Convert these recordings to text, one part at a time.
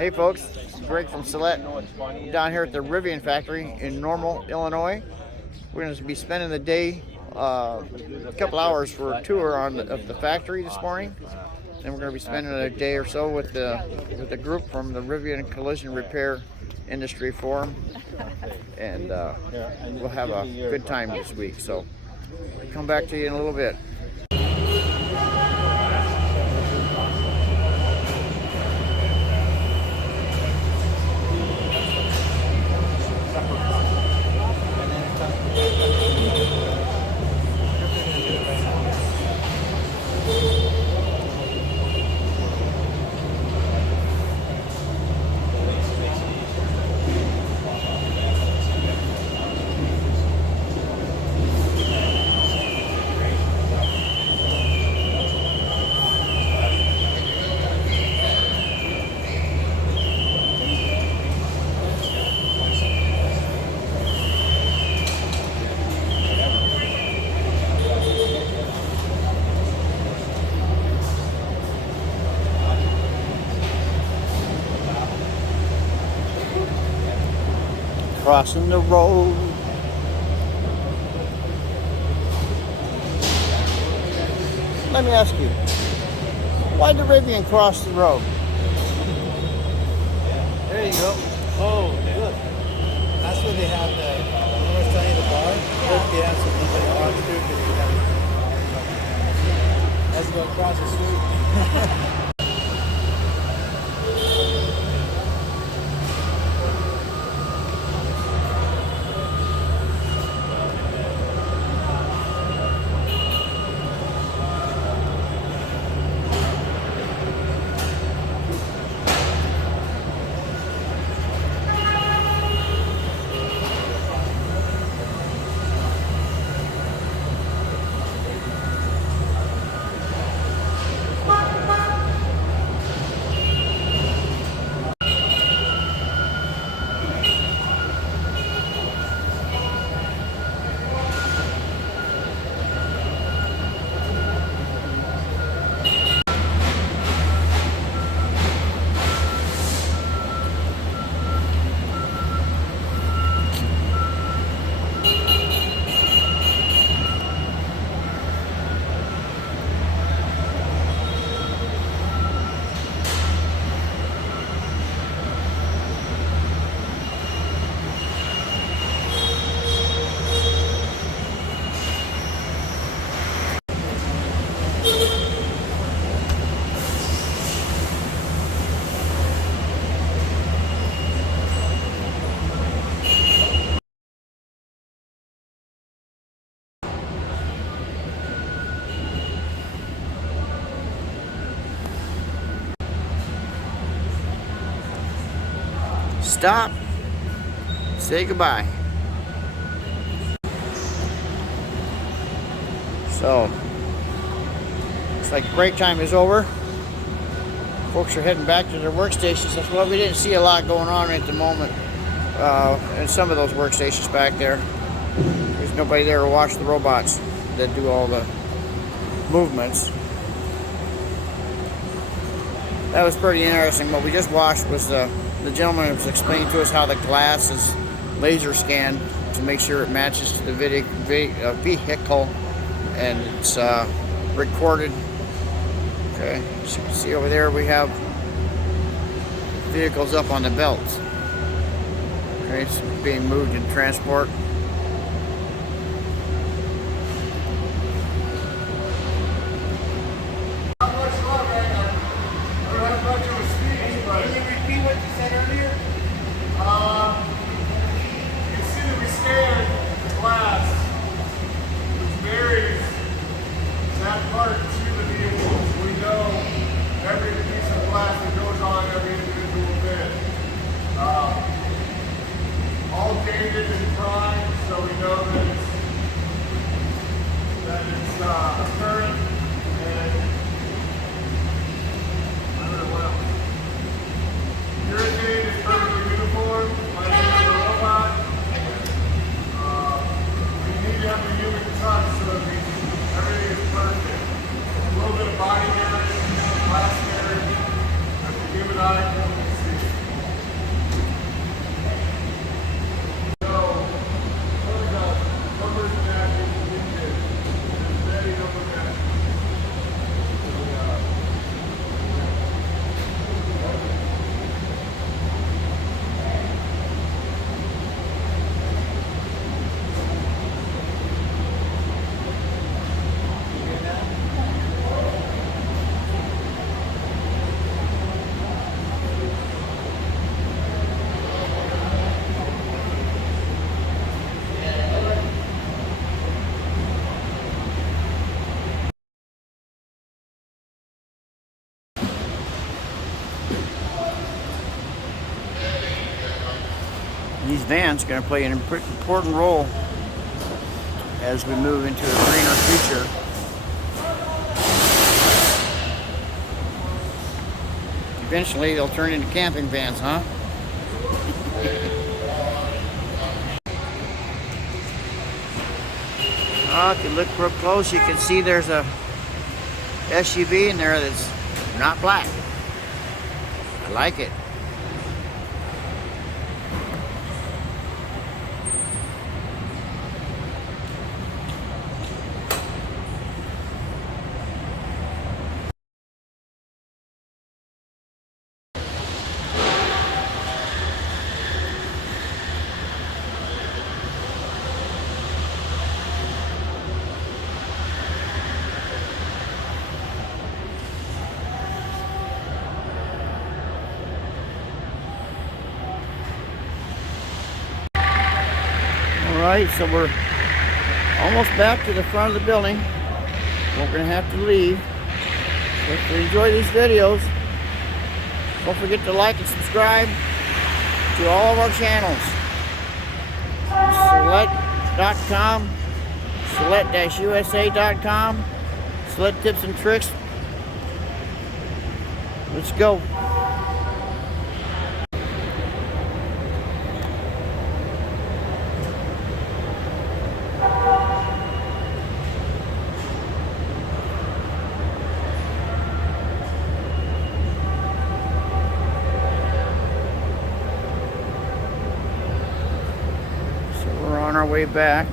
Hey folks, Greg from Sillet down here at the Rivian factory in Normal, Illinois. We're going to be spending the day, a couple hours for a tour of the factory this morning. And we're going to be spending a day or so with the group from the Rivian Collision Repair Industry Forum. And we'll have a good time this week. So come back to you in a little bit. Crossing the road. Let me ask you, why did Rivian cross the road? There you go. Oh, good. That's where they have the, I was telling you the bar? Yeah. They have some people that walk through because you have, let's go across the street. Stop. Say goodbye. So, looks like break time is over. Folks are heading back to their workstations. Well, we didn't see a lot going on at the moment in some of those workstations back there. There's nobody there to watch the robots that do all the movements. That was pretty interesting. What we just watched was the gentleman was explaining to us how the glass is laser scanned to make sure it matches to the vehicle, and it's recorded. Okay, as you can see over there, we have vehicles up on the belt. Okay, it's being moved in transport. All dated and primed. These vans are going to play an important role as we move into a greener future. Eventually, they'll turn into camping vans, huh? Oh, if you look real close, you can see there's a SUV in there that's not black. I like it. Alright, so we're almost back to the front of the building. We're going to have to leave. So if you enjoy these videos, don't forget to like and subscribe to all of our channels. Celette.com, Celette-USA.com, Celette Tips and Tricks. Let's go. On our way back.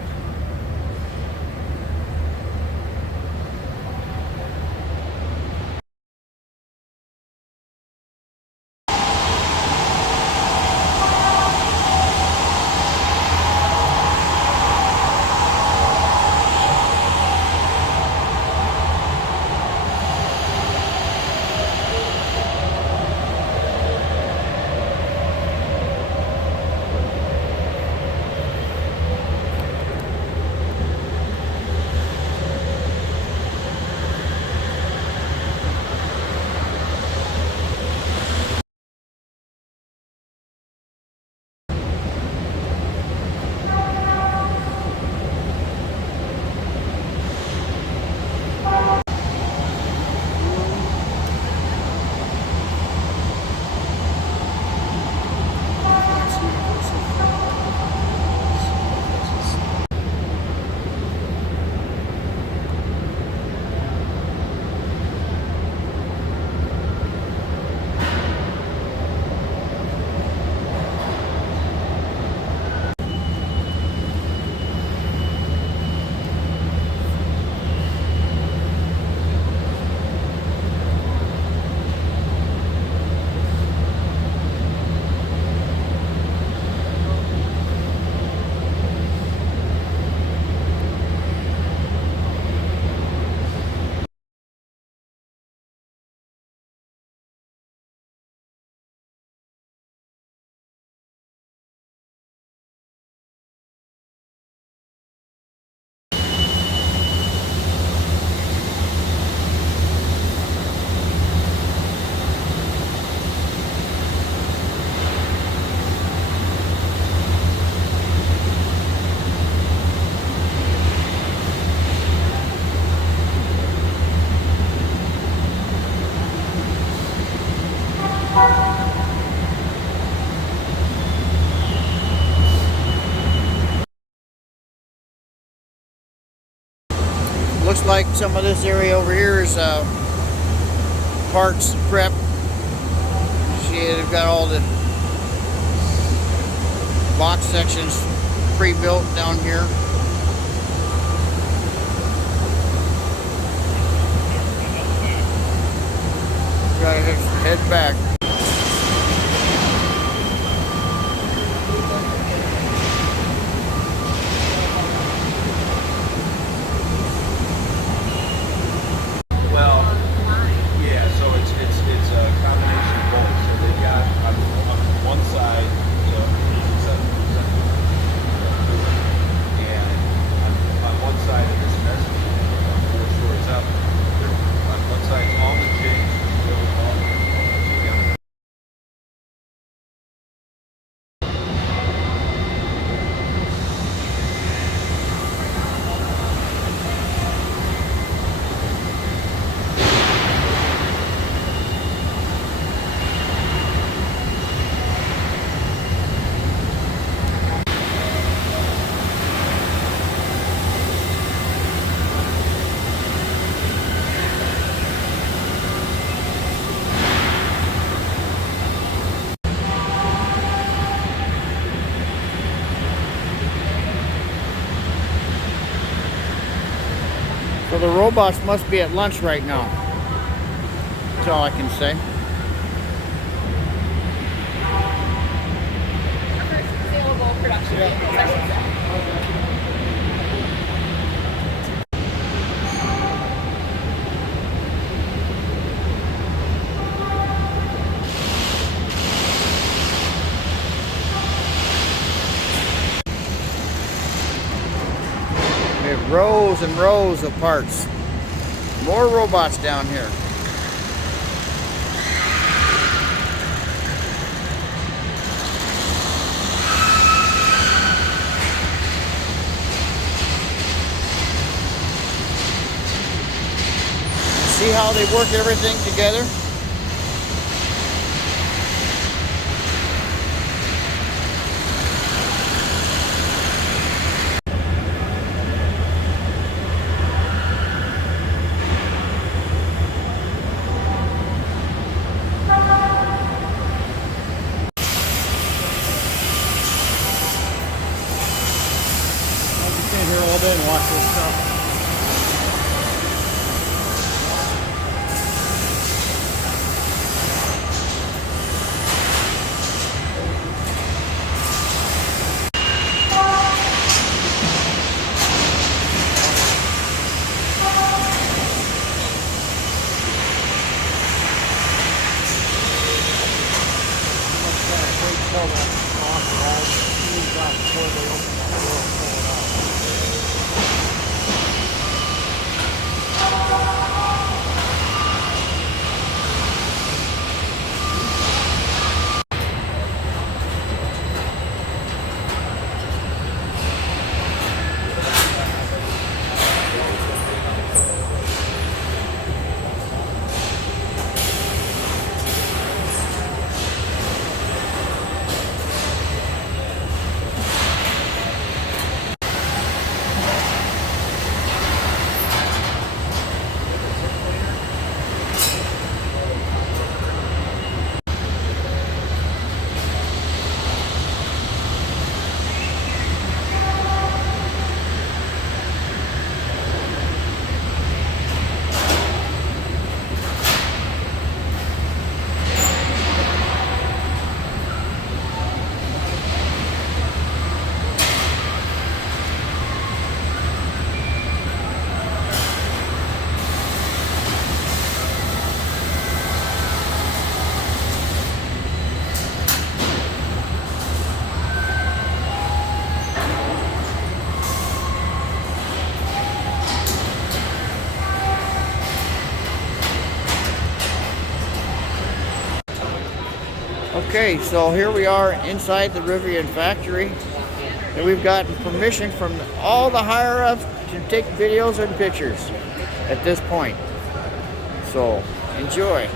Looks like some of this area over here is parts prep. See, they've got all the box sections pre-built down here. Gotta head back. So the robots must be at lunch right now. That's all I can say. Our first saleable production vehicles, I should say. We have rows and rows of parts. More robots down here. See how they work everything together? I'll just stand here all day and watch this stuff. Okay, so here we are inside the Rivian factory, and we've gotten permission from all the higher ups to take videos and pictures at this point. So enjoy.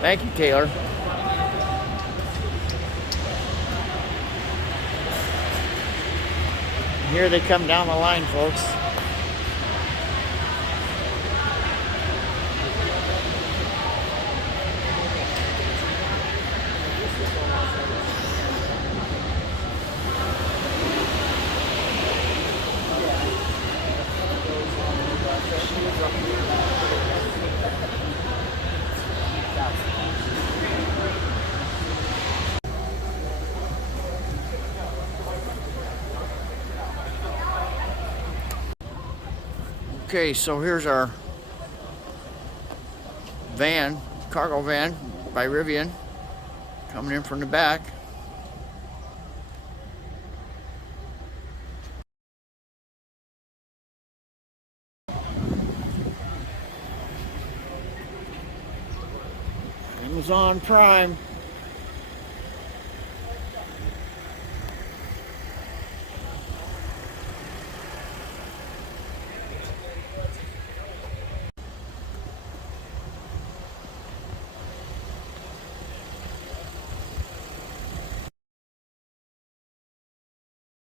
Thank you, Taylor. Here they come down the line, folks. Okay, so here's our van, cargo van by Rivian, coming in from the back. Amazon Prime.